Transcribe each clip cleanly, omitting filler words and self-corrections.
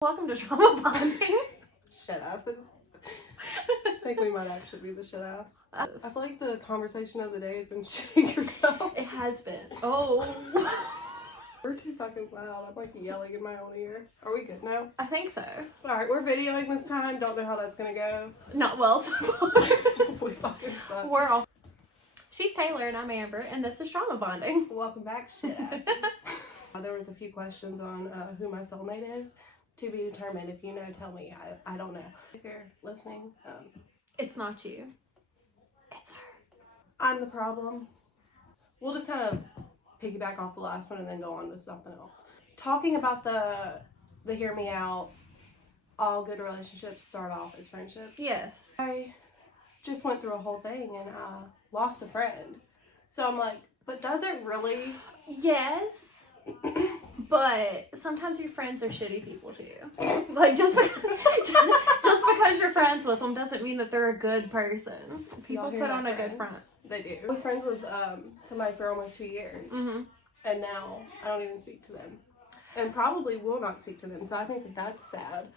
Welcome to Trauma Bonding. Shit asses. I think we might actually be the shit ass. I feel like the conversation of the day has been shitting yourself. It has been. Oh. We're too fucking loud. I'm like yelling in my own ear. Are we good now? I think so. Alright, we're videoing this time. Don't know how that's gonna go. Not well so far. We fucking suck. We're off. She's Taylor and I'm Amber, and this is Trauma Bonding. Welcome back, shit asses. There was a few questions on who my soulmate is. To be determined. If you know, tell me. I don't know. If you're listening, It's not you. It's her. I'm the problem. We'll just kind of piggyback off the last one and then go on to something else. Talking about the hear me out, all good relationships start off as friendships. Yes. I just went through a whole thing and lost a friend. So I'm like, but does it really? Yes. But sometimes your friends are shitty people to you. Like, just because you're friends with them doesn't mean that they're a good person. People Y'all hear put my on a friends? good front. They do. I was friends with somebody for almost 2 years. Mm-hmm. And now I don't even speak to them. And probably will not speak to them. So I think that that's sad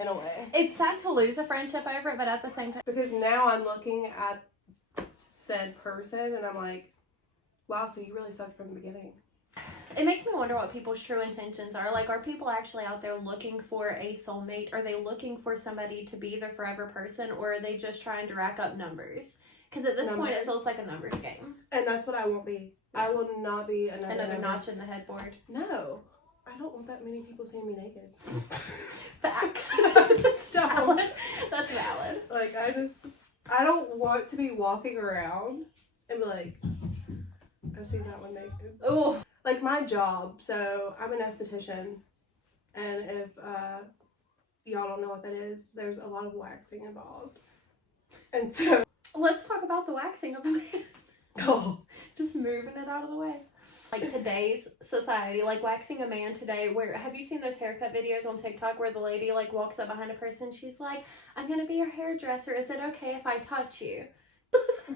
in a way. It's sad to lose a friendship over it, but at the same time... Because now I'm looking at said person and I'm like, wow, so you really sucked from the beginning. It makes me wonder what people's true intentions are. Like, are people actually out there looking for a soulmate? Are they looking for somebody to be their forever person? Or are they just trying to rack up numbers? Because at this point, it feels like a numbers game. And that's what I won't be. I will not be Another notch in the headboard. No. I don't want that many people seeing me naked. Facts. That's valid. That's valid. Like, I don't want to be walking around and be like, I see that one naked. Oh. Like, my job, so I'm an esthetician, and if y'all don't know what that is, there's a lot of waxing involved. And so... Let's talk about the waxing of a man. Oh. Just moving it out of the way. Like, today's society, like, waxing a man today, where, have you seen those haircut videos on TikTok where the lady, like, walks up behind a person, she's like, I'm gonna be your hairdresser, is it okay if I touch you?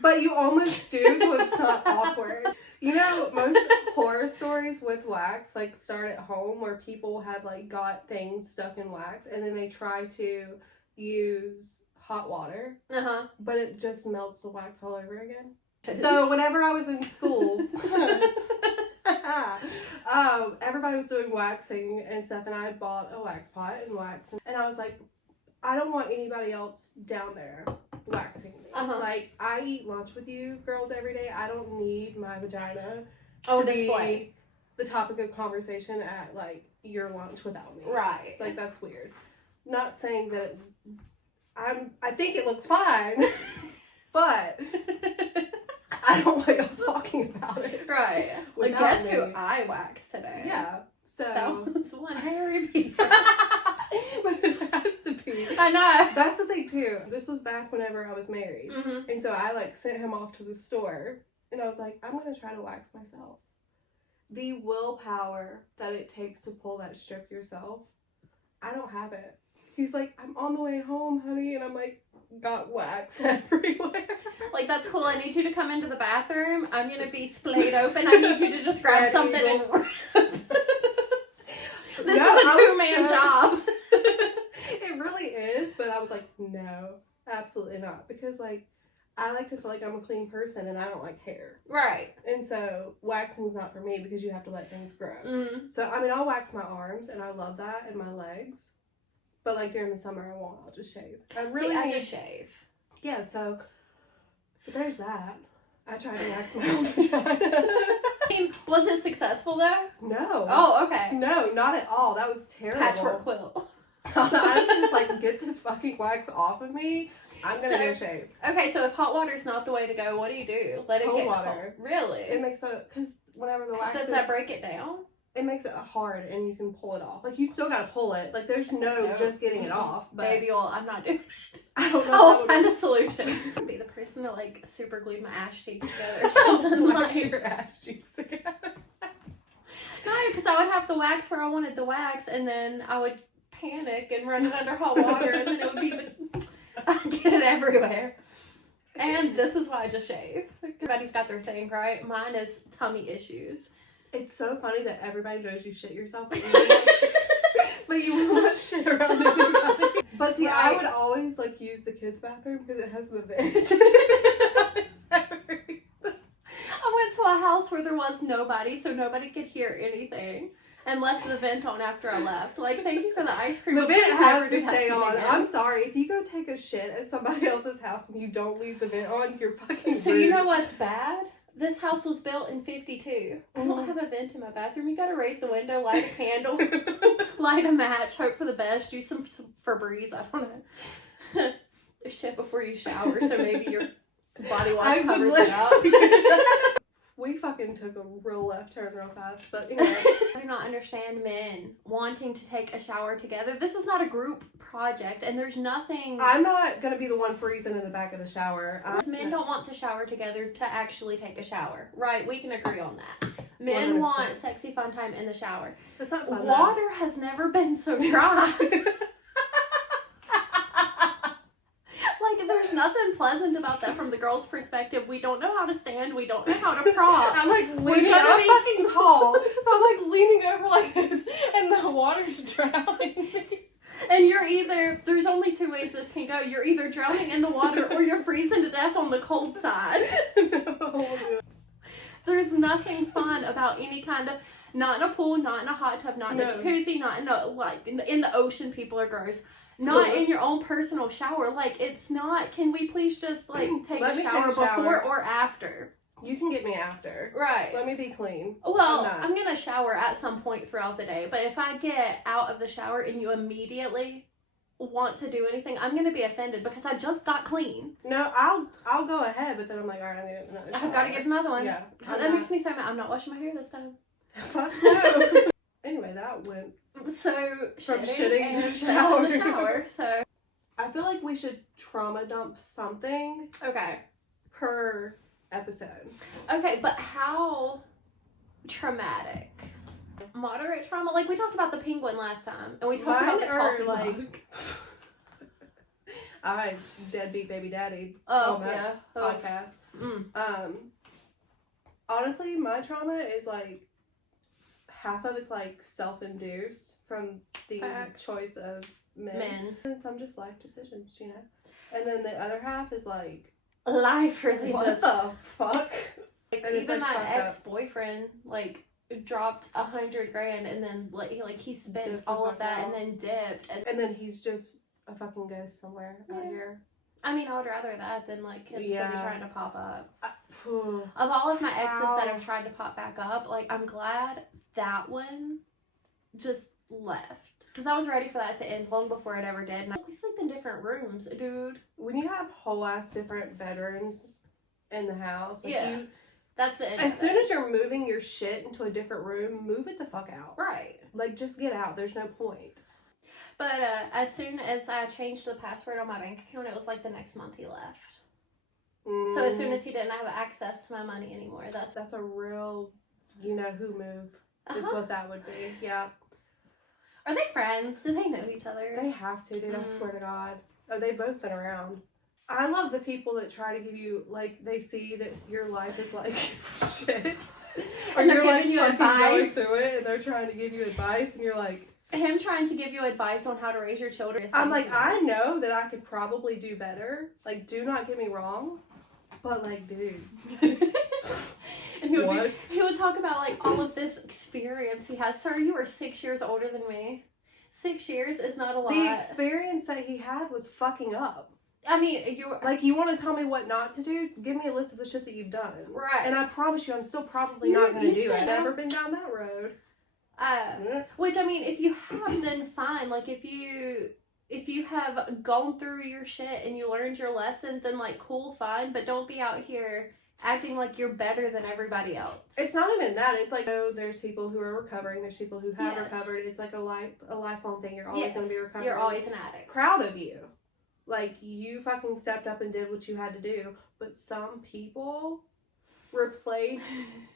But you almost do, so it's not awkward. You know, most horror stories with wax, like, start at home where people have, like, got things stuck in wax, and then they try to use hot water, but it just melts the wax all over again. So whenever I was in school, everybody was doing waxing and stuff, and I bought a wax pot and wax, and I was like, I don't want anybody else down there waxing me. Like, I eat lunch with you girls every day. I don't need my vagina to be the topic of conversation at, like, your lunch without me. Right. Like, that's weird. Not saying that I think it looks fine, but I don't want y'all talking about it. Right. Like, guess who I waxed today? Yeah. So that was one hairy piece. But it has to be. I know. That's the thing too. This was back whenever I was married. Mm-hmm. And so I, like, sent him off to the store and I was like, I'm going to try to wax myself. The willpower that it takes to pull that strip yourself, I don't have it. He's like, I'm on the way home, honey. And I'm like, got wax everywhere. Like, that's cool. I need you to come into the bathroom. I'm going to be splayed open. I need you to just grab something and rip. This is a two-man job. It really is, but I was like, no, absolutely not. Because, like, I like to feel like I'm a clean person and I don't like hair. Right. And so waxing's not for me because you have to let things grow. Mm-hmm. So, I mean, I'll wax my arms and I love that, and my legs. But, like, during the summer I won't. I'll just shave. I just shave. Yeah, so, but there's that. I tried to wax my own vagina. Was it successful, though? No. Oh, okay. No, not at all. That was terrible. Patchwork quilt. I was just like, get this fucking wax off of me. I'm gonna go shave. Okay, so if hot water's not the way to go, what do? Let it Cold get water. cold. Really? It makes because whenever the wax Does that break it down? It makes it hard and you can pull it off. Like, you still gotta pull it. Like, there's no just getting it off. But Baby, well, I'm not doing it. I don't know. I'll find a solution. I'd be the person that, like, super glued my ass cheeks together or something. Like your ass cheeks together. No, because I would have the wax where I wanted the wax, and then I would panic and run it under hot water, and then it would be I'd get it everywhere. And this is why I just shave. Everybody's got their thing, right? Mine is tummy issues. It's so funny that everybody knows you shit yourself, but you don't shit. But you wouldn't let shit around anybody. But see, I Right. would always like use the kids' bathroom because it has the vent. I went to a house where there was nobody, so nobody could hear anything, and left the vent on after I left. Like, thank you for the ice cream. The Please vent never has do to that stay me on. again. I'm sorry. If you go take a shit at somebody else's house and you don't leave the vent on, you're fucking So rude. you know what's bad? This house was built in 52. I Mhm. don't have a vent in my bathroom. You gotta raise the window, light a candle, light a match, hope for the best, use some Febreze, I don't know. Shit before you shower, so maybe your body wash I would covers li- it up. We fucking took a real left turn real fast, but anyway. I do not understand men wanting to take a shower together. This is not a group project, and there's nothing. I'm not gonna be the one freezing in the back of the shower. Men don't want to shower together to actually take a shower. Right, we can agree on that. Men 100%. want sexy fun time in the shower. It's not fun. Water has never been so dry. Like, there's nothing pleasant about that from the girl's perspective. We don't know how to stand. We don't know how to prop. I'm like We're leaning. gonna I'm be- fucking tall, so I'm like leaning over like this, and the water's drowning me. And you're either, there's only two ways this can go. You're either drowning in the water or you're freezing to death on the cold side. No. There's nothing fun about any kind of, not in a pool, not in a hot tub, not in a No. jacuzzi, not in a, like, in the ocean, people are gross. Not in your own personal shower. Like, it's not, can we please just, like, take Let a me take shower a shower. before or after? You can get me after. Right. Let me be clean. Well, I'm not. I'm gonna shower at some point throughout the day, but if I get out of the shower and you immediately want to do anything, I'm gonna be offended because I just got clean. No, I'll go ahead, but then I'm like, all right, I'm gonna get another. I've got to get another one. Yeah. God, that makes me so mad. I'm not washing my hair this time. Fuck no. Anyway, that went. So From shitting shitting to and shower. in the shower. So I feel like we should trauma dump something okay, per episode. okay, but how traumatic? Moderate trauma, like we talked about the penguin last time, and we talked about Mine the are coffee like. mug. I deadbeat baby daddy Oh on that yeah. Oh. podcast. Mm. Honestly, my trauma is like half of it's like self-induced from the Facts. choice of men. Men. And some just life decisions, you know. And then the other half is like, Life really what just the fuck? like, And it's, even like, my fucked up. ex-boyfriend like dropped $100,000 and then like he spent Dipped the all of fuck that out. and then dipped. And And then he's just a fucking ghost somewhere out Yeah. here. I mean, I would rather that than like him still be Yeah. trying to pop up. Phew. Of all of my exes that Wow. have tried to pop back up, like I'm glad that one just left. Because I was ready for that to end long before it ever did. And we sleep in different rooms, dude. When you have whole ass different bedrooms in the house, like Yeah. That's the end as of soon it. as you're moving your shit into a different room, move it the fuck out. Right. Like, just get out. There's no point. But as soon as I changed the password on my bank account, it was like the next month he left. So as soon as he didn't have access to my money anymore, That's a real, you know who move, is Uh-huh. what that would be. Yeah. Are they friends? Do they know each other? They have to, dude. I Mm. swear to God. Oh, they've both been around. I love the people that try to give you, like, they see that your life is like shit. Or And they're you're like giving you fucking going advice. through it and they're trying to give you advice and you're like, Him trying to give you advice on how to raise your children. I'm like, I know that I could probably do better. Like, do not get me wrong. But, like, dude. And he would, What? he would talk about like all of this experience he has. Sir, you are 6 years older than me. 6 years is not a lot. The experience that he had was fucking up. I mean, you Like, you want to tell me what not to do? Give me a list of the shit that you've done. right. And I promise you, I'm still probably You- not going you to do said it. no. Never been down that road. Which I mean, if you have, then fine. Like if you have gone through your shit and you learned your lesson, then like cool, fine. But don't be out here acting like you're better than everybody else. It's not even that. It's like, no, there's people who are recovering. There's people who have Yes. recovered. It's like a lifelong thing. You're always going to be recovering. You're always an addict. Proud of you. Like, you fucking stepped up and did what you had to do. But some people replace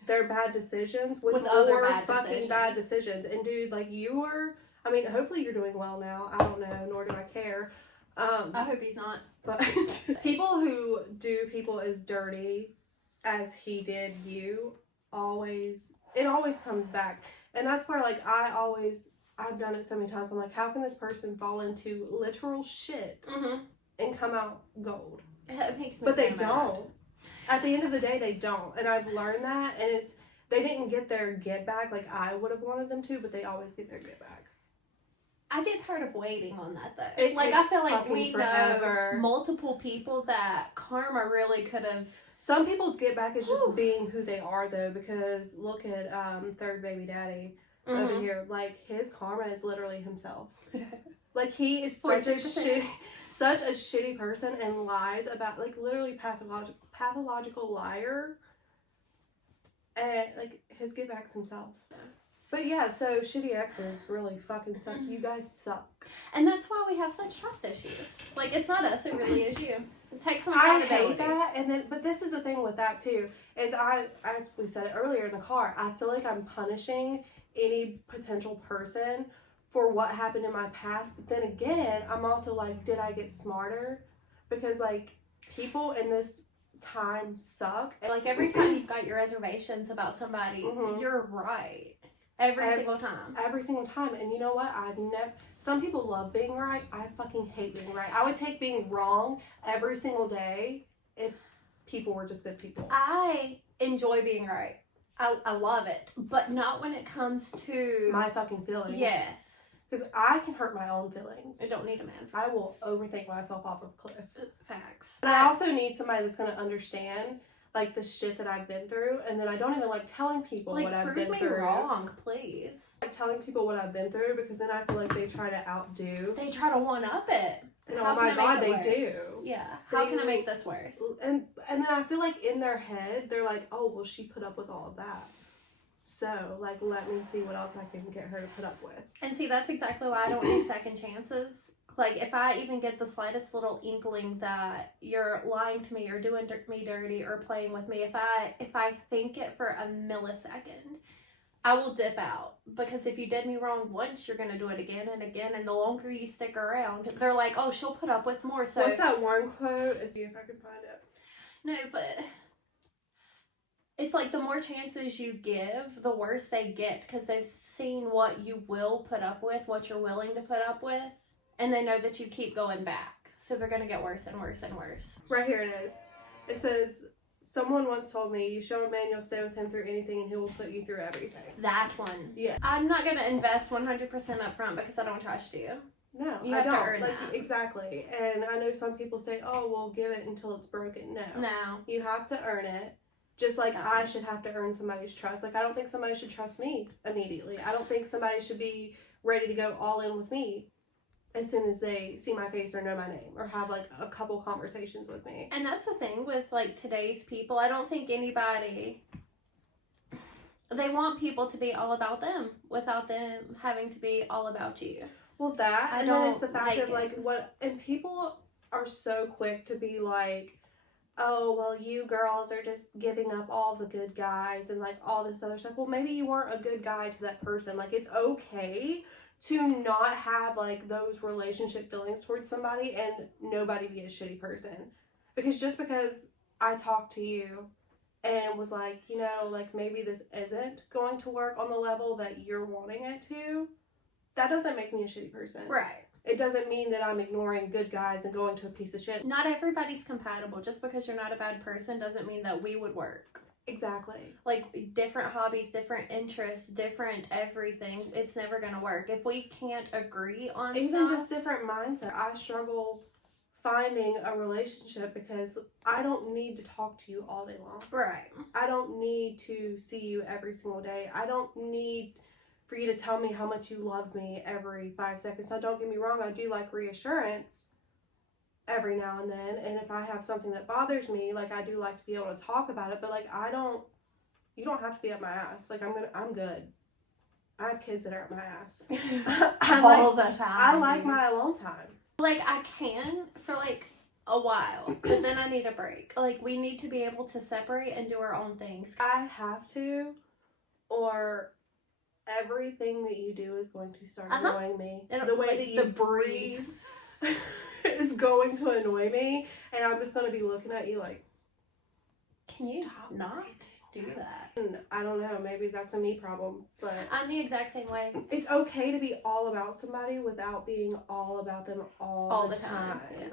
their bad decisions with other more bad fucking decisions. bad decisions. And dude, like, you are, I mean, hopefully you're doing well now. I don't know, nor do I care. I hope he's not. But people who do people as dirty as he did you, it always comes back. And that's where, like, I always I've done it so many times. I'm like, how can this person fall into literal shit Mm-hmm. and come out gold? It makes me But they so mad. don't. At the end of the day, they don't. And I've learned that. And they didn't get their get back like I would have wanted them to, but they always get their get back. I get tired of waiting on that though. It Like, I takes feel like fucking we forever. know multiple people that karma really could have. Some people's get back is just being who they are though, because look at third baby daddy over here. Like, his karma is literally himself. Like, he is such a 42%. shitty person and lies about, like, literally pathological liar. And, like, his get back's himself. But yeah, so shitty exes really fucking suck. You guys suck. And that's why we have such trust issues. Like, it's not us, it really is you. It takes some I accountability. hate that, and then, but this is the thing with that too, is as we said it earlier in the car, I feel like I'm punishing any potential person for what happened in my past, but then again, I'm also like, did I get smarter? Because, like, people in this time suck. Like, every time you've got your reservations about somebody, Mhm. you're right. Every single time. Every single time. And you know what? Some people love being right. I fucking hate being right. I would take being wrong every single day if people were just good people. I enjoy being right. I love it. But not when it comes to... My fucking feelings. Yes. Because I can hurt my own feelings. I don't need a man for I will overthink myself off of a cliff. facts. But I also need somebody that's going to understand, like, the shit that I've been through. And then I don't even like telling people Like, what I've prove been me through. wrong, please. Like, telling people what I've been through, because then I feel like they try to outdo. They try to one-up it. And How oh my can I god, make they it worse? do. Yeah. How They can I will- make this worse? And then I feel like in their head, they're like, oh, well, she put up with all of that. So, like, let me see what else I can get her to put up with. And see, that's exactly why I don't do second chances. Like, if I even get the slightest little inkling that you're lying to me or doing me dirty or playing with me, if I think it for a millisecond, I will dip out. Because if you did me wrong once, you're going to do it again and again. And the longer you stick around, they're like, oh, she'll put up with more. So What's that one quote? Let's see if I can find it. No, but it's like the more chances you give, the worse they get, because they've seen what you will put up with, what you're willing to put up with, and they know that you keep going back. So they're going to get worse and worse and worse. Right here it is. It says, someone once told me, you show a man you'll stay with him through anything and he will put you through everything. That one. Yeah. I'm not going to invest 100% up front because I don't trust you. No, You I have to don't. earn Like, that. exactly. And I know some people say, oh, well, give it until it's broken. No. No. You have to earn it. Just like No. I should have to earn somebody's trust. Like, I don't think somebody should trust me immediately. I don't think somebody should be ready to go all in with me as soon as they see my face or know my name or have, like, a couple conversations with me. And that's the thing with, like, today's people. I don't think anybody... They want people to be all about them without them having to be all about you. Well, that, I and then it's the don't fact like of, it. like, what, and people are so quick to be like, oh, well, you girls are just giving up all the good guys and, like, all this other stuff. Well, maybe you weren't a good guy to that person. Like, it's okay to not have, like, those relationship feelings towards somebody and nobody be a shitty person. Because just because I talked to you and was like, you know, like, maybe this isn't going to work on the level that you're wanting it to, that doesn't make me a shitty person. Right. It doesn't mean that I'm ignoring good guys and going to a piece of shit. Not everybody's compatible. Just because you're not a bad person doesn't mean that we would work. Exactly. Like, different hobbies, different interests, different everything. It's never going to work. If we can't agree on Even stuff... just different mindset. I struggle finding a relationship because I don't need to talk to you all day long. Right. I don't need to see you every single day. I don't need for you to tell me how much you love me every 5 seconds. Now, don't get me wrong, I do like reassurance every now and then. And if I have something that bothers me, like, I do like to be able to talk about it. But, like, you don't have to be up my ass. Like, I'm good. I have kids that are up my ass. All the time. I like dude. my alone time. Like, I can for, like, a while. But then I need a break. Like, we need to be able to separate and do our own things. I have to, or everything that you do is going to start annoying me. It'll- The way like, that you the breathe. is going to annoy me, and I'm just going to be looking at you like, Can you stop not? breathing, do that. And I don't know, maybe that's a me problem, but I'm the exact same way. it's okay to be all about somebody without being all about them all the time. Yeah.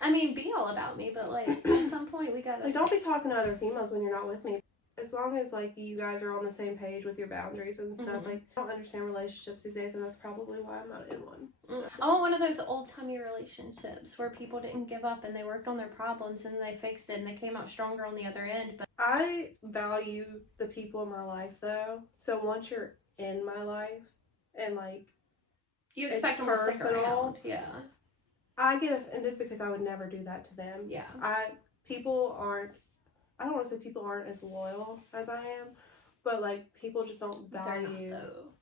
I mean, be all about me, but like at some point we gotta. Like, don't be talking to other females when you're not with me. As long as like you guys are on the same page with your boundaries and stuff. Like, I don't understand relationships these days, and that's probably why I'm not in one. I want one of those old-timey relationships where people didn't give up and they worked on their problems and they fixed it and they came out stronger on the other end. But I value the people in my life though. So once you're in my life and like you it's expect them to stick personal. around. Yeah. I get offended because I would never do that to them. Yeah. I don't want to say people aren't as loyal as I am, but like people just don't value. They're not, though.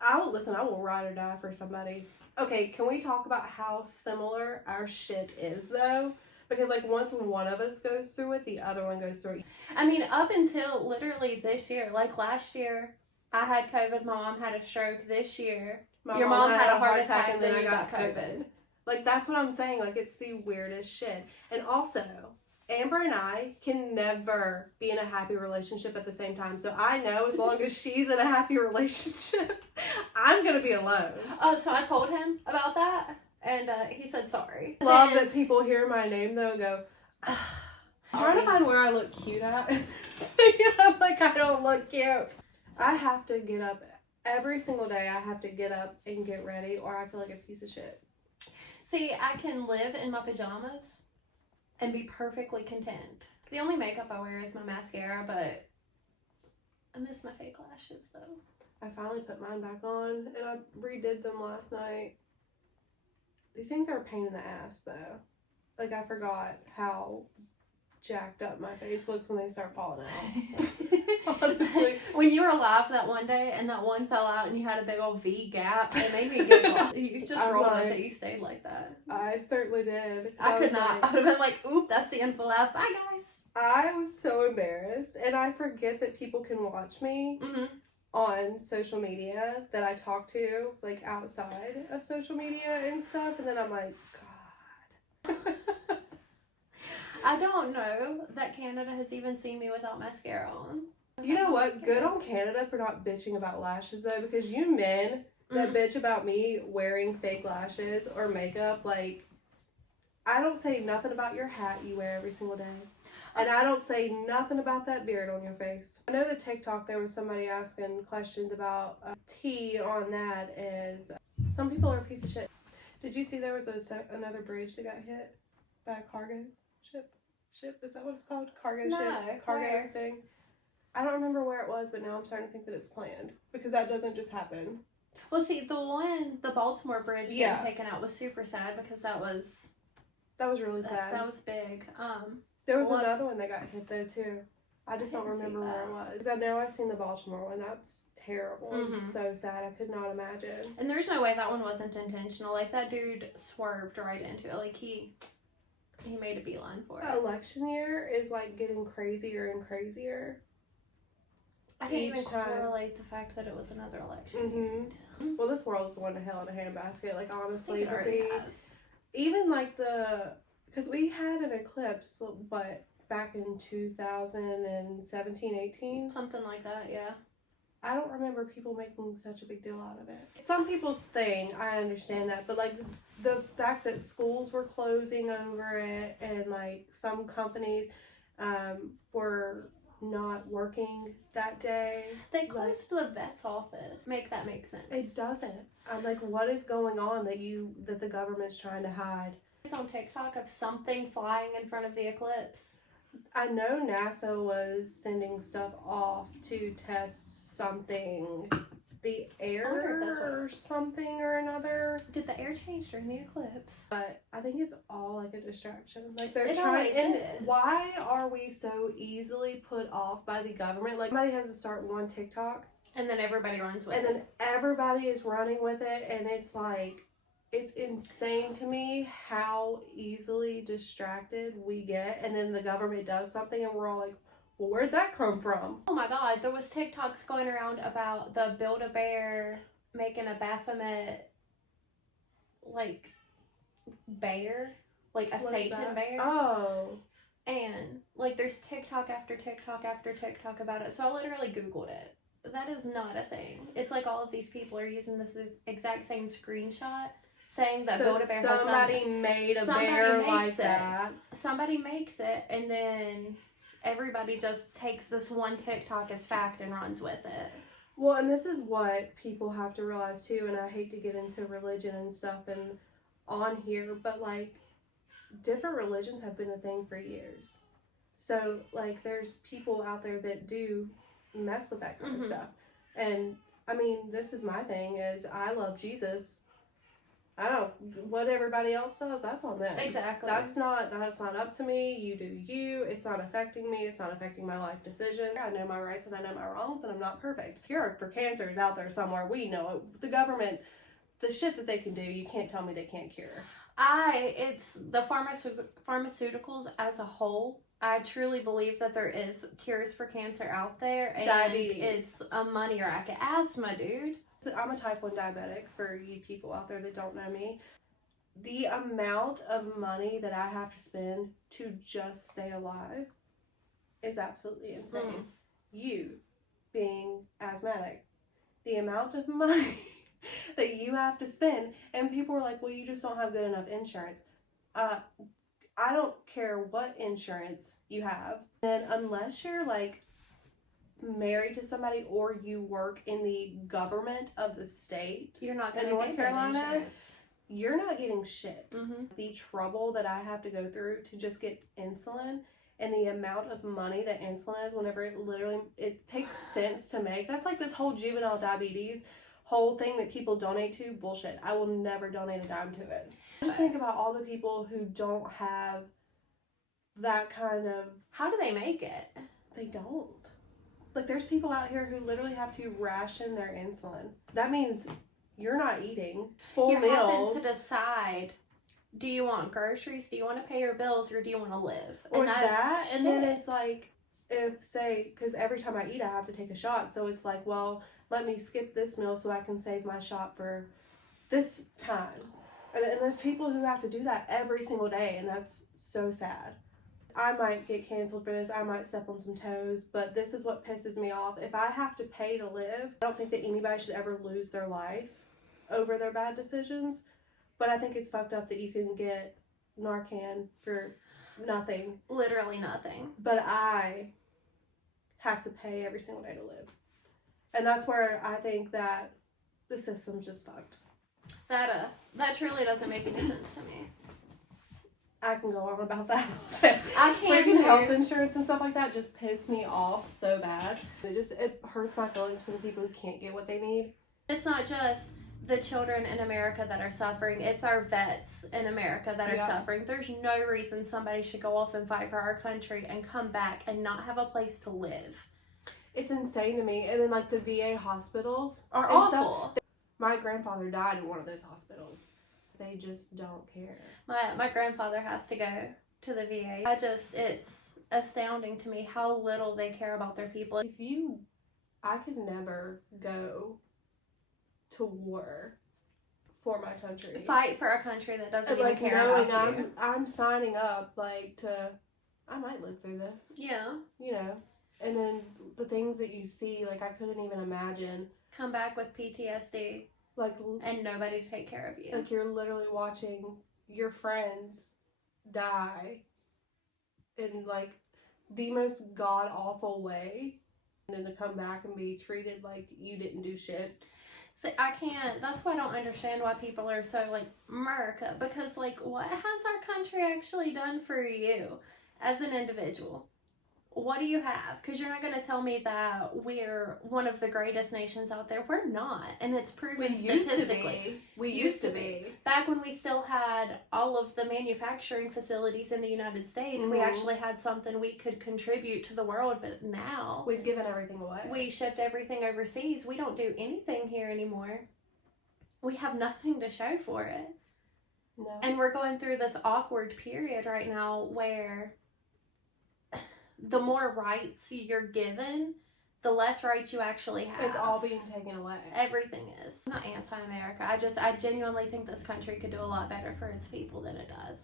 I will ride or die for somebody. Okay, can we talk about how similar our shit is though? Because like once one of us goes through it, the other one goes through it. I mean, up until literally this year, like last year, I had COVID, my mom had a stroke. This year, your mom had a heart attack and then you got COVID. Like, that's what I'm saying. Like, it's the weirdest shit. And also, Amber and I can never be in a happy relationship at the same time. So I know as long as she's in a happy relationship, I'm going to be alone. Oh, so I told him about that, and he said sorry. Love that people hear my name, though, and go, trying to find where I look cute at. I'm like, I don't look cute. I have to get up every single day. I have to get up and get ready, or I feel like a piece of shit. See, I can live in my pajamas and be perfectly content. The only makeup I wear is my mascara, but I miss my fake lashes, though. I finally put mine back on, and I redid them last night. These things are a pain in the ass, though. Like, I forgot how jacked up my face looks when they start falling out. Honestly. When you were alive that one day and that one fell out and you had a big old V gap, it made me giggle. You just rolled with it. You stayed like that. I certainly did. I could not. I would have been like, oop, that's the end of the live. Bye, guys. I was so embarrassed, and I forget that people can watch me on social media that I talk to, like, outside of social media and stuff, and then I'm like, God. I don't know that Canada has even seen me without mascara on. You know what? Good on Canada for not bitching about lashes, though, because you men that bitch about me wearing fake lashes or makeup, like, I don't say nothing about your hat you wear every single day. And I don't say nothing about that beard on your face. I know the TikTok, there was somebody asking questions about tea on that, is some people are a piece of shit. Did you see there was another bridge that got hit by a cargo ship? Is that what it's called? Cargo ship? Cargo where? thing? I don't remember where it was, but now I'm starting to think that it's planned. Because that doesn't just happen. Well, see, the Baltimore Bridge getting taken out was super sad because that was really sad. That was big. There was another one that got hit though too. I just don't remember where it was. Because I know I've seen the Baltimore one. That's terrible. It's so sad. I could not imagine. And there's no way that one wasn't intentional. Like, that dude swerved right into it. Like, he made a beeline for it. Election year is like getting crazier and crazier. I didn't even correlate the fact that it was another election. Well, this world's going to hell in a handbasket. Like, honestly, it already has. Even like because we had an eclipse, but back in 2017, 18? Something like that, yeah. I don't remember people making such a big deal out of it. Some people's thing, I understand that, but like the fact that schools were closing over it and like some companies were not working that day. They closed the vet's office. Make that make sense. It doesn't. I'm like, what is going on that the government's trying to hide? On TikTok of something flying in front of the eclipse. I know NASA was sending stuff off to test something, the air or something or another. Did the air change during the eclipse? But I think it's all like a distraction. Like, they're It trying. always And is. why are we so easily put off by the government? Like, somebody has to start one TikTok, and then everybody runs with and it. then everybody is running with it, and it's like, it's insane to me how easily distracted we get, and then the government does something and we're all like, well, where'd that come from? Oh my god, there was TikToks going around about the Build-A-Bear making a Baphomet, like, bear. Like a What is Satan that? bear. Oh. And like there's TikTok after TikTok after TikTok about it. So I literally Googled it. That is not a thing. It's like all of these people are using this exact same screenshot saying that So Build-A-Bear has done somebody this. made a Somebody bear makes like it. that. Somebody makes it, and then everybody just takes this one TikTok as fact and runs with it. Well, and this is what people have to realize too, and I hate to get into religion and stuff and on here, but like different religions have been a thing for years. So like there's people out there that do mess with that kind of stuff. And I mean, this is my thing is I love Jesus. I don't what everybody else does, that's on them. Exactly. That's not up to me. You do you. It's not affecting me. It's not affecting my life decision. I know my rights and I know my wrongs and I'm not perfect. Cure for cancer is out there somewhere. We know it. The government, the shit that they can do, you can't tell me they can't cure. It's the pharmaceuticals as a whole. I truly believe that there is cures for cancer out there. And Diabetes. It's a money racket. Asthma, dude. I'm a type 1 diabetic for you people out there that don't know me. The amount of money that I have to spend to just stay alive is absolutely insane. You being asthmatic, the amount of money that you have to spend, and people are like, well, you just don't have good enough insurance. I don't care what insurance you have, and unless you're like married to somebody or you work in the government of the state, You're not in going to North get Carolina, that insurance. you're not getting shit. Mm-hmm. The trouble that I have to go through to just get insulin and the amount of money that insulin is whenever it takes cents to make. That's like this whole juvenile diabetes whole thing that people donate to. Bullshit. I will never donate a dime to it. Just think about all the people who don't have that kind of... How do they make it? They don't. Like, there's people out here who literally have to ration their insulin. That means you're not eating full You're meals. having to decide, do you want groceries, do you want to pay your bills, or do you want to live? Or that's that, and then shit. it's like, if, say, because every time I eat, I have to take a shot. So it's like, well, let me skip this meal so I can save my shot for this time. And there's people who have to do that every single day, and that's so sad. I might get canceled for this. I might step on some toes, but this is what pisses me off. If I have to pay to live, I don't think that anybody should ever lose their life over their bad decisions. But I think it's fucked up that you can get Narcan for nothing. Literally nothing. But I have to pay every single day to live. And that's where I think that the system's just fucked. That truly doesn't make any sense to me. I can go on about that. I can't. Freaking health insurance and stuff like that just piss me off so bad. It hurts my feelings for the people who can't get what they need. It's not just the children in America that are suffering. It's our vets in America that are suffering. There's no reason somebody should go off and fight for our country and come back and not have a place to live. It's insane to me. And then like the VA hospitals Are and awful. Stuff. My grandfather died in one of those hospitals. They just don't care. My grandfather has to go to the VA. It's astounding to me how little they care about their people. I could never go to war for my country. Fight for a country that doesn't even like care knowing about you. I'm signing up like to, I might live through this. Yeah. You know, and then the things that you see, like I couldn't even imagine. Come back with PTSD. Like, and nobody to take care of you. Like you're literally watching your friends die in like the most god awful way, and then to come back and be treated like you didn't do shit. See, I can't. That's why I don't understand why people are so like America, because like what has our country actually done for you as an individual? What do you have? Because you're not going to tell me that we're one of the greatest nations out there. We're not. And it's proven statistically. We used to be. Back when we still had all of the manufacturing facilities in the United States, we actually had something we could contribute to the world. But now we've given everything away. We shipped everything overseas. We don't do anything here anymore. We have nothing to show for it. No. And we're going through this awkward period right now where the more rights you're given, the less rights you actually have. It's all being taken away. Everything is. I'm not anti-America. I genuinely think this country could do a lot better for its people than it does.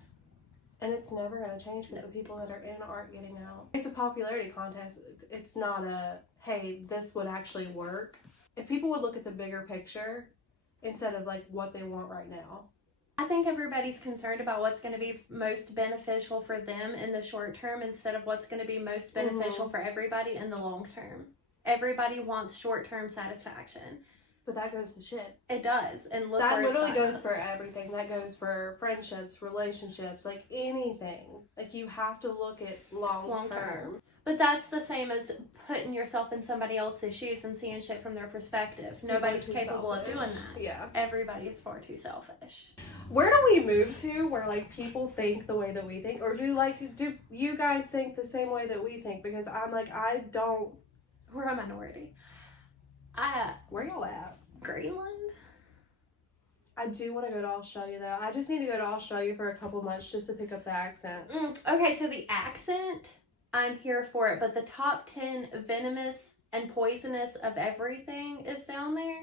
And it's never going to change because the people that are in aren't getting out. It's a popularity contest. It's not a, hey, this would actually work. If people would look at the bigger picture instead of like what they want right now. I think everybody's concerned about what's going to be most beneficial for them in the short term instead of what's going to be most beneficial for everybody in the long term. Everybody wants short-term satisfaction. But that goes to shit. It does. And look that where it's literally gotten goes us. for everything. That goes for friendships, relationships, like anything. Like you have to look at long term. But that's the same as putting yourself in somebody else's shoes and seeing shit from their perspective. Nobody's capable of doing that. Yeah. Everybody is far too selfish. Where do we move to where like people think the way that we think? Or do you guys think the same way that we think? Because I'm like, I don't. We're a minority. Where y'all at? Greenland? I do want to go to Australia though. I just need to go to Australia for a couple months just to pick up the accent. Okay, so the accent, I'm here for it, but the top 10 venomous and poisonous of everything is down there.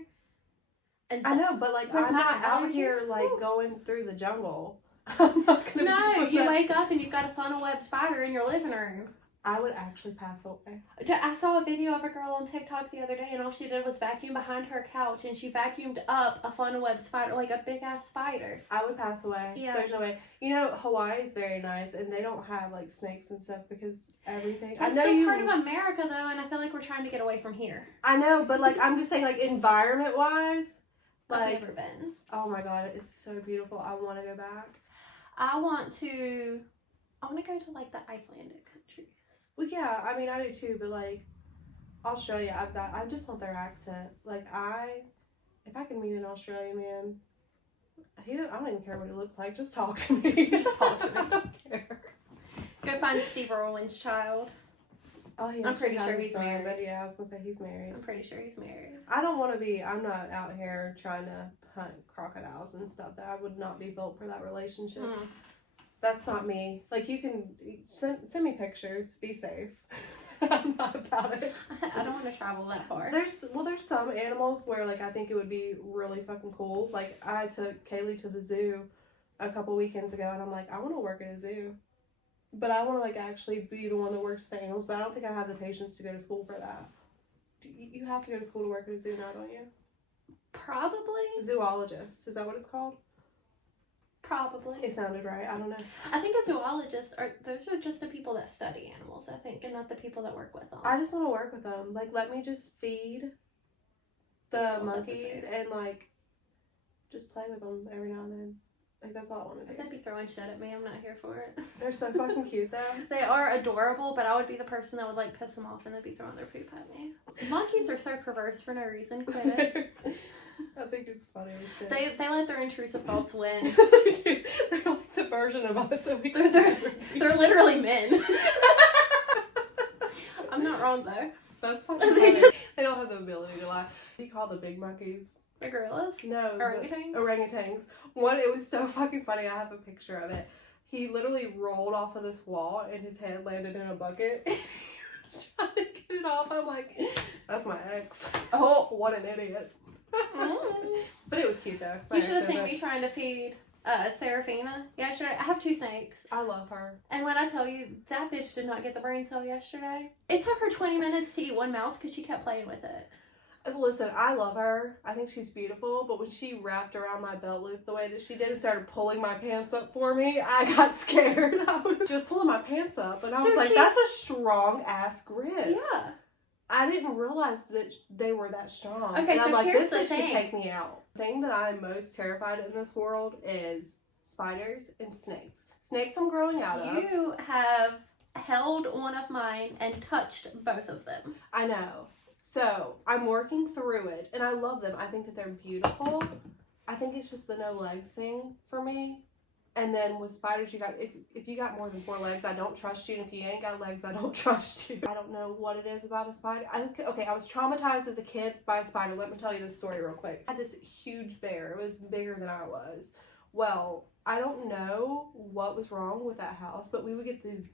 And I know, but like with I'm my not out here allergies, like whew. going through the jungle. I'm not gonna No, do you that. wake up and you've got a funnel web spider in your living room. I would actually pass away. I saw a video of a girl on TikTok the other day, and all she did was vacuum behind her couch, and she vacuumed up a funnel web spider, like a big ass spider. I would pass away. Yeah. There's no way. You know, Hawaii is very nice, and they don't have like snakes and stuff because everything. It's still part of America, though, and I feel like we're trying to get away from here. I know, but like I'm just saying, like environment wise, I've like never been. oh my god, it's so beautiful. I want to go back. I want to go to like the Icelandic countries. Well, yeah, I mean I do too, but like Australia, I just want their accent. Like if I can meet an Australian man, I don't even care what he looks like. Just talk to me. Just talk to me. I don't care. Go find Steve Irwin's child. Oh, he I'm pretty actually sure has a he's son, married. But yeah, I was gonna say he's married. I'm pretty sure he's married. I don't want to be. I'm not out here trying to hunt crocodiles and stuff. That I would not be built for that relationship. That's not me. Like you can send me pictures. Be safe. I'm not about it. I don't want to travel that far. There's some animals where like I think it would be really fucking cool. Like I took Kaylee to the zoo a couple weekends ago, and I'm like, I want to work at a zoo, but I want to like actually be the one that works with the animals. But I don't think I have the patience to go to school for that. You have to go to school to work at a zoo now, don't you? Probably. Zoologist, is that what it's called? Probably. It sounded right. I don't know. I think a zoologist those are just the people that study animals, I think, and not the people that work with them. I just want to work with them. Like, let me just feed the Animals at the monkeys zoo. and like just play with them every now and then. Like that's all I want to do. They'd be throwing shit at me. I'm not here for it. They're so fucking cute though. They are adorable, but I would be the person that would like piss them off and they'd be throwing their poop at me. Monkeys are so perverse for no reason. Quit it. I think it's funny as shit. They let their intrusive thoughts win. They do. They're like the version of us that we They're literally men. I'm not wrong though. That's fucking They funny. just- They don't have the ability to lie. What do you call the big monkeys? The gorillas? No. Orangutans? Orangutans. One, it was so fucking funny. I have a picture of it. He literally rolled off of this wall and his head landed in a bucket. He was trying to get it off. I'm like, that's my ex. Oh, what an idiot. But it was cute though. My You should have ex seen has me trying to feed Seraphina yesterday. I have 2 snakes. I love her. And when I tell you, that bitch did not get the brain cell yesterday. It took her 20 minutes to eat one mouse because she kept playing with it. Listen, I love her. I think she's beautiful. But when she wrapped around my belt loop the way that she did and started pulling my pants up for me, I got scared. She was pulling my pants up. And I was Dude, like, she's- that's a strong ass grip. Yeah. I didn't realize that they were that strong. Okay, and I'm so like, here's this the bitch could thing. take me out. The thing that I'm most terrified in this world is spiders and snakes. Snakes I'm growing out of. You have held one of mine and touched both of them. I know. So I'm working through it, and I love them. I think that they're beautiful. I think it's just the no legs thing for me. And then with spiders, you got if you got more than 4 legs, I don't trust you. And if you ain't got legs, I don't trust you. I don't know what it is about a spider. I was traumatized as a kid by a spider. Let me tell you this story real quick. I had this huge bear. It was bigger than I was. Well, I don't know what was wrong with that house, but we would get these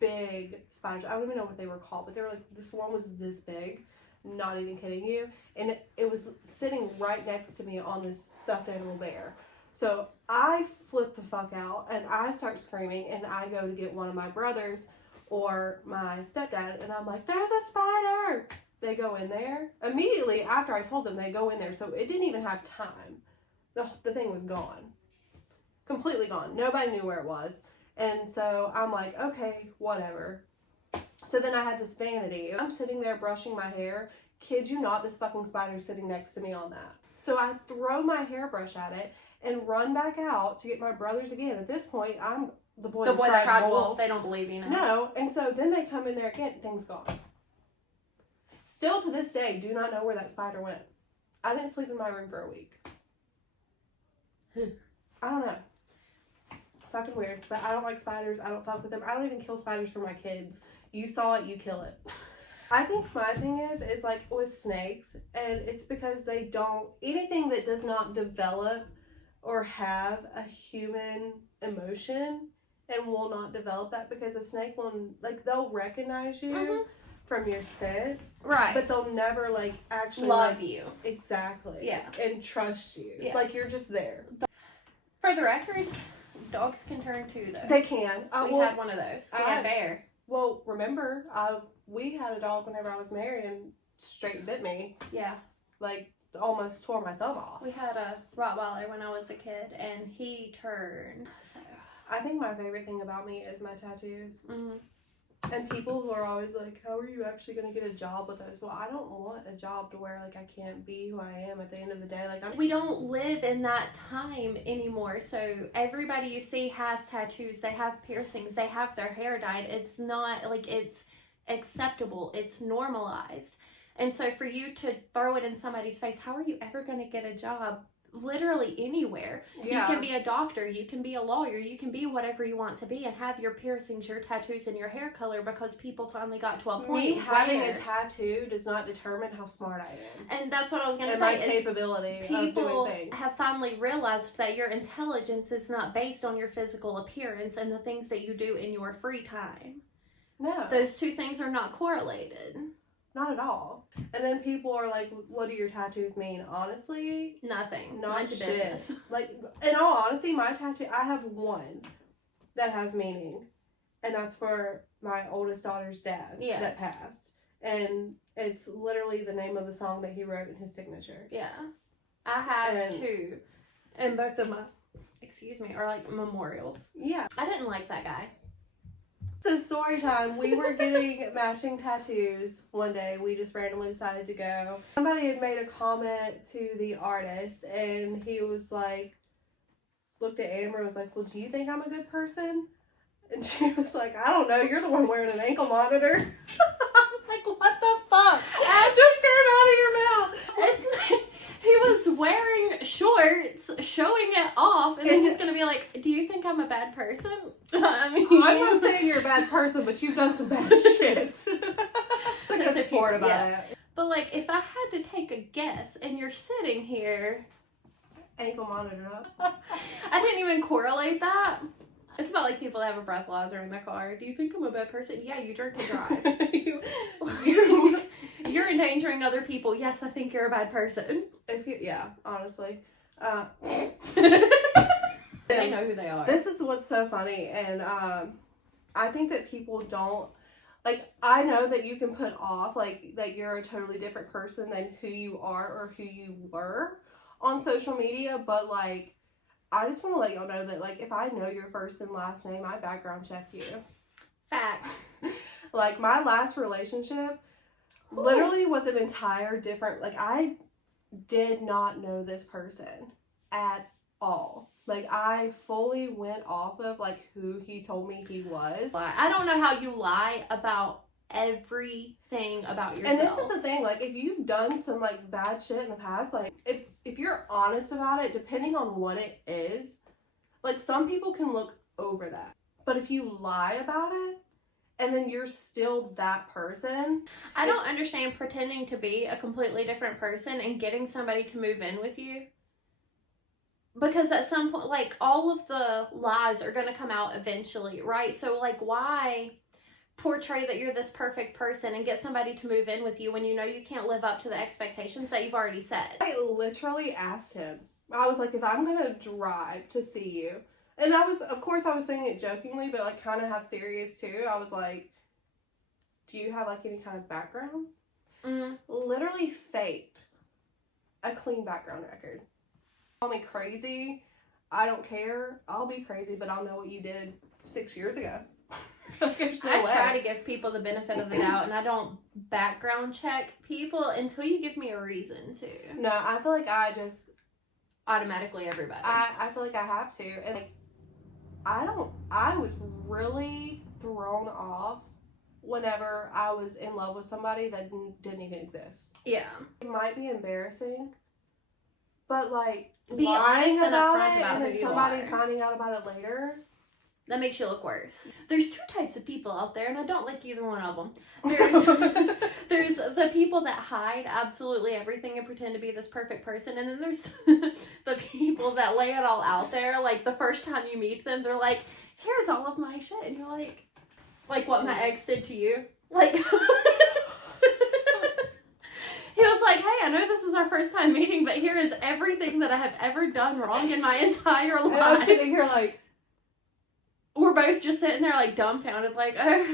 big spiders. I don't even know what they were called, but they were like, this one was this big. Not even kidding you. And it was sitting right next to me on this stuffed animal bear. So I flip the fuck out and I start screaming and I go to get one of my brothers or my stepdad and I'm like, there's a spider. They go in there. Immediately after I told them, they go in there. So it didn't even have time. The thing was gone. Completely gone. Nobody knew where it was. And so I'm like, okay, whatever. So then I had this vanity. I'm sitting there brushing my hair. Kid you not, this fucking spider's sitting next to me on that. So I throw my hairbrush at it and run back out to get my brothers again. At this point, I'm the boy that cried wolf. They don't believe you now. No, and so then they come in there again, thing's gone. Still to this day, do not know where that spider went. I didn't sleep in my room for a week. I don't know. Fucking weird, but I don't like spiders. I don't fuck with them. I don't even kill spiders for my kids. You saw it, you kill it. I think my thing is like with snakes, and it's because they don't, anything that does not develop or have a human emotion and will not develop that, because a snake will, like, they'll recognize you from your scent. Right. But they'll never, like, actually love like, you. Exactly. Yeah. And trust you. Yeah. Like, you're just there. For the record, dogs can turn too, though. They can. We had one of those. We had Bear. Well, remember, we had a dog whenever I was married and straight bit me. Yeah. Like, almost tore my thumb off. We had a Rottweiler when I was a kid, and he turned. So I think my favorite thing about me is my tattoos. Mm-hmm. And people who are always like, how are you actually going to get a job with those? Well, I don't want a job to where, like, I can't be who I am at the end of the day. Like, we don't live in that time anymore. So everybody you see has tattoos. They have piercings. They have their hair dyed. It's not, like, it's acceptable. It's normalized. And so for you to throw it in somebody's face, how are you ever going to get a job? Literally anywhere. Yeah. You can be a doctor, you can be a lawyer, you can be whatever you want to be and have your piercings, your tattoos, and your hair color, because people finally got to a point Me having where, a tattoo does not determine how smart I am. and that's what I was going to And say, my capability of people doing things. have finally realized that your intelligence is not based on your physical appearance and the things that you do in your free time. No. Those two things are not correlated. Not at all. And then people are like, what do your tattoos mean? Honestly, Nothing. not Mind your shit. business. Like, in all honesty, my tattoo, I have one that has meaning. And that's for my oldest daughter's dad that passed. And it's literally the name of the song that he wrote in his signature. Yeah. I have two. And both of my, are like memorials. Yeah. I didn't like that guy. So story time, we were getting matching tattoos one day. We just randomly decided to go. Somebody had made a comment to the artist and he was like, looked at Amber and was like, well, do you think I'm a good person? And she was like, I don't know, you're the one wearing an ankle monitor. I'm like, what the fuck? That just came out of your mouth. It's like, he was wearing shorts, showing it off, and then he's gonna be like, do you think I'm a bad person? I mean, I'm not saying you're a bad person, but you've done some bad shit. It's a good sport about it. But like, if I had to take a guess, and you're sitting here, ankle monitor up. I didn't even correlate that. It's about like people that have a breathalyzer in their car. Do you think I'm a bad person? Yeah, you drink and drive. You're endangering other people. Yes, I think you're a bad person. Yeah, honestly. They know who they are. This is what's so funny, and I think that people don't, like, I know that you can put off, like, that you're a totally different person than who you are or who you were on social media, but, like, I just want to let y'all know that, like, if I know your first and last name, I background check you. Facts. Like, my last relationship literally was an entire different, like, I did not know this person at all. Like, I fully went off of, like, who he told me he was. I don't know how you lie about everything about yourself. And this is the thing, like, if you've done some, like, bad shit in the past, like, if you're honest about it, depending on what it is, like, some people can look over that. But if you lie about it, and then you're still that person. I don't understand pretending to be a completely different person and getting somebody to move in with you. Because at some point, like, all of the lies are going to come out eventually, right? So, like, why portray that you're this perfect person and get somebody to move in with you when you know you can't live up to the expectations that you've already set? I literally asked him, I was like, if I'm gonna drive to see you, and I was, of course, I was saying it jokingly, but like kind of half serious too. I was like, do you have like any kind of background? Mm-hmm. Literally faked a clean background record. Call me crazy. I don't care. I'll be crazy, but I'll know what you did 6 years ago. There's no I way. try to give people the benefit of the doubt, and I don't background check people until you give me a reason to. No, I feel like I just Automatically, everybody. I feel like I have to, and like I was really thrown off whenever I was in love with somebody that didn't even exist. Yeah. It might be embarrassing, but like Be lying honest and about upfront it about and who then you somebody are. finding out about it later. That makes you look worse. There's two types of people out there, and I don't like either one of them. There's the people that hide absolutely everything and pretend to be this perfect person, and then there's the people that lay it all out there. Like, the first time you meet them, they're like, here's all of my shit, and you're like what my ex did to you. Like, he was like, hey, I know this is our first time meeting, but here is everything that I have ever done wrong in my entire And I'm life. sitting here like, We're both just sitting there like dumbfounded, like, Amber,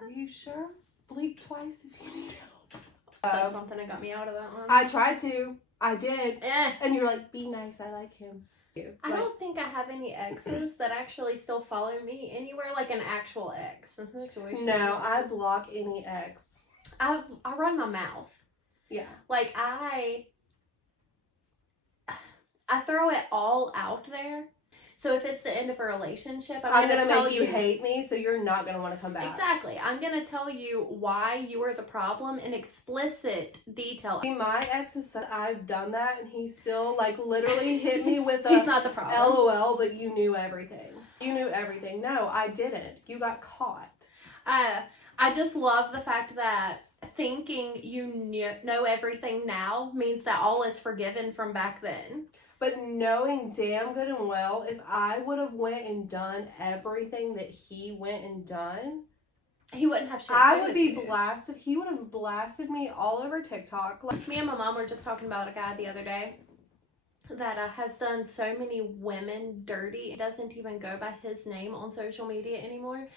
are you sure? Blink twice if you need help. said something and got me out of that one. I tried to. I did. Eh. And you're like, be nice, I like him. I Like, don't think I have any exes that actually still follow me anywhere, like an actual ex. no, I block any ex. I run my mouth. Yeah. Like, I throw it all out there. So if it's the end of a relationship, I'm gonna tell make you hate me, so you're not gonna want to come back. Exactly. I'm gonna tell you why you are the problem in explicit detail. My ex has said I've done that, and he still like literally hit me with He's a not the problem. LOL, but you knew everything. You knew everything. No, I didn't. You got caught. I just love the fact that thinking you know everything now means that all is forgiven from back then. But knowing damn good and well, if I would have went and done everything that he went and done, He wouldn't have shit. I would be blasted. He would have blasted me all over TikTok. Like, me and my mom were just talking about a guy the other day that has done so many women dirty. It doesn't even go by his name on social media anymore.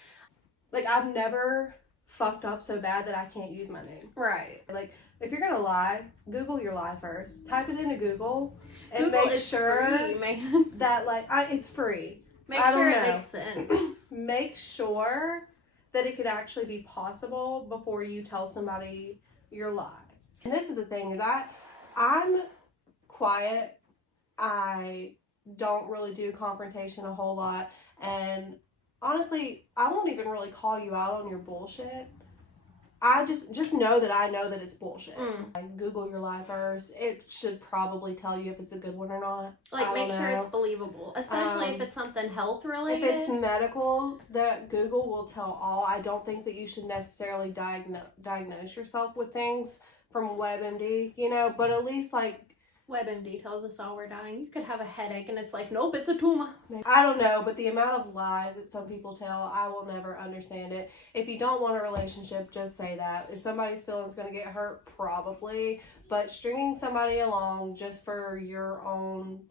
like I've never fucked up so bad that I can't use my name. Right. Like, if you're gonna lie, Google your lie first. Type it into Google and Google make is sure free, man. that like it's free. Make I sure don't it know. makes sense. Make sure that it could actually be possible before you tell somebody your lie. And this is the thing, is I'm quiet. I don't really do confrontation a whole lot, and honestly, I won't even really call you out on your bullshit. I just know that it's bullshit. Like, Google your lie first. It should probably tell you if it's a good one or not. Like, make sure it's believable, especially if it's something health related. If it's medical, that Google will tell all. I don't think that you should necessarily diagnose yourself with things from WebMD, but at least like, WebMD tells us all we're dying. You could have a headache and it's like, nope, it's a tumor. I don't know, but the amount of lies that some people tell, I will never understand it. If you don't want a relationship, just say that. Is somebody's feelings going to get hurt? Probably. But stringing somebody along just for your own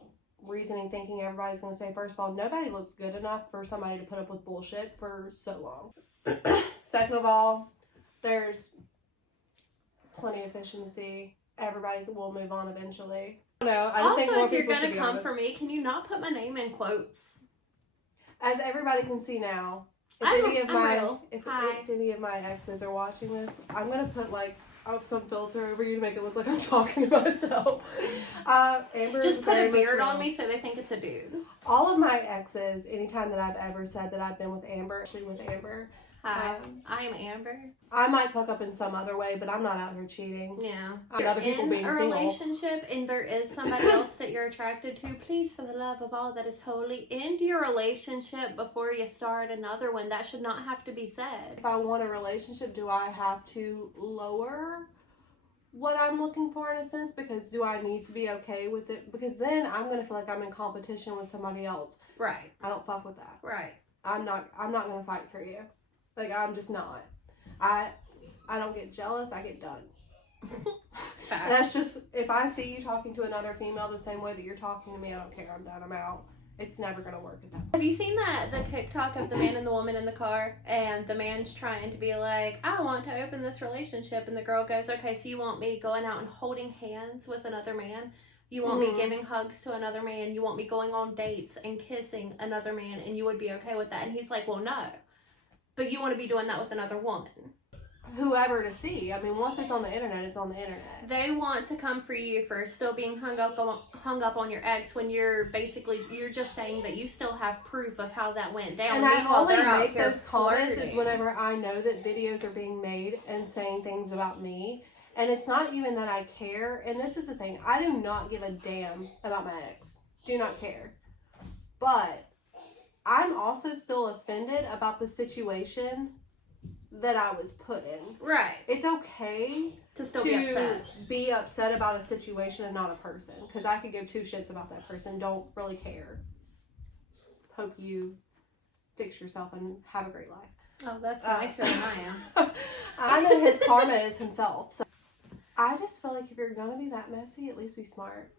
reasoning, thinking everybody's going to say, first of all, nobody looks good enough for somebody to put up with bullshit for so long. Second of all, there's plenty of fish in the sea. Everybody will move on eventually. No, I just think more Also, if you're people going should to be come honest. for me, can you not put my name in quotes? As everybody can see now, if I'm any of real. if Hi. any of my exes are watching this, I'm gonna put like some filter over you to make it look like I'm talking to myself. Amber Just is put very a much beard on real. me so they think it's a dude. All of my exes, anytime that I've ever said that I've been with Amber, actually with Amber, Hi, I am Amber. I might fuck up in some other way, but I'm not out here cheating. Yeah. And other people in being a single. relationship and there is somebody else that you're attracted to, please, for the love of all that is holy, end your relationship before you start another one. That should not have to be said. If I want a relationship, do I have to lower what I'm looking for in a sense? Because do I need to be okay with it? Because then I'm gonna feel like I'm in competition with somebody else. Right. I don't fuck with that. Right. I'm not gonna fight for you. Like, I'm just not. I don't get jealous, I get done. Fact. That's just, if I see you talking to another female the same way that you're talking to me, I don't care. I'm done. I'm out. It's never going to work at that. Have you seen the TikTok of the man and the woman in the car, and the man's trying to be like, I want to open this relationship, and the girl goes, okay, so you want me going out and holding hands with another man? You want me giving hugs to another man? You want me going on dates and kissing another man, and you would be okay with that? And he's like, well, no. But you want to be doing that with another woman. Whoever to see. I mean, once it's on the internet, it's on the internet. They want to come for you for still being hung up on your ex, when you're just saying that you still have proof of how that went down. And I Meanwhile, only they're out make here those comments flirting. is whenever I know that videos are being made and saying things about me. And it's not even that I care. And this is the thing. I do not give a damn about my ex. Do not care. But I'm also still offended about the situation that I was put in. Right. It's okay To still be upset. about a situation and not a person. Because I could give two shits about that person. Don't really care. Hope you fix yourself and have a great life. Oh, that's nicer than I am. I know his karma is himself. So I just feel like if you're going to be that messy, at least be smart.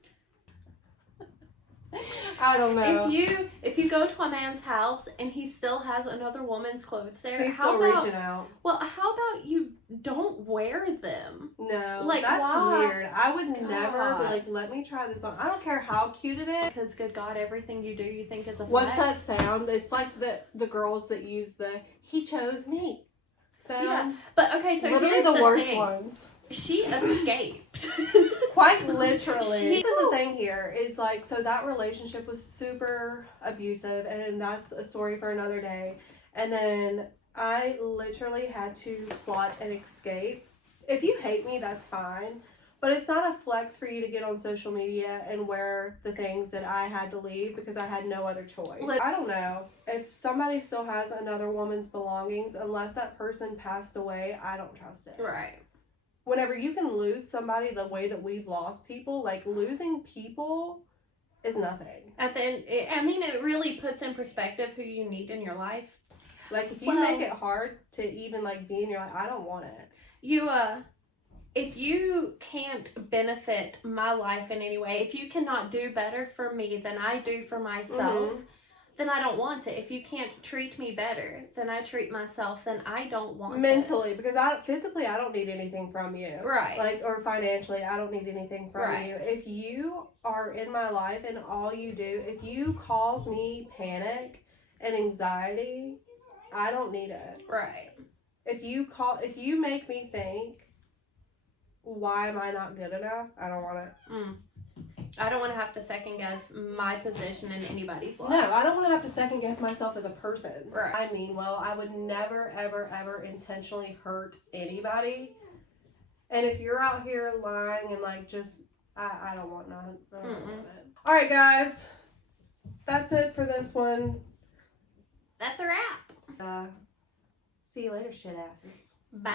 I don't know. If you go to a man's house and he still has another woman's clothes there, He's how still about, reaching out. Well, how about you don't wear them? No, Like, that's why? weird. I would never be God. like, let me try this on. I don't care how cute it is. Because good God, everything you do, you think is a What's that flex. sound? It's like the girls that use the "he chose me" sound. Yeah, but okay, so Literally here's the worst thing. ones. She escaped. Quite literally. She- This is the thing here is like, so that relationship was super abusive, and that's a story for another day. And then I literally had to plot an escape. If you hate me, that's fine. But it's not a flex for you to get on social media and wear the things that I had to leave because I had no other choice. I don't know. If somebody still has another woman's belongings, unless that person passed away, I don't trust it. Right. Whenever you can lose somebody the way that we've lost people, like losing people is nothing. At the end, it really puts in perspective who you need in your life. Like if you make it hard to even like be in your life, I don't want it. If you can't benefit my life in any way, if you cannot do better for me than I do for myself, then I don't want it. If you can't treat me better than I treat myself, then I don't want Mentally, because physically I don't need anything from you. Right. Like, or financially, I don't need anything from you. If you are in my life and all you do, if you cause me panic and anxiety, I don't need it. Right. If you make me think, why am I not good enough? I don't want it. I don't want to have to second guess my position in anybody's life. No, I don't want to have to second guess myself as a person. Right. I mean, well, I would never, ever, ever intentionally hurt anybody. And if you're out here lying and like just, I don't want none. I don't want it. All right, guys. That's it for this one. That's a wrap. See you later, shit asses. Bye.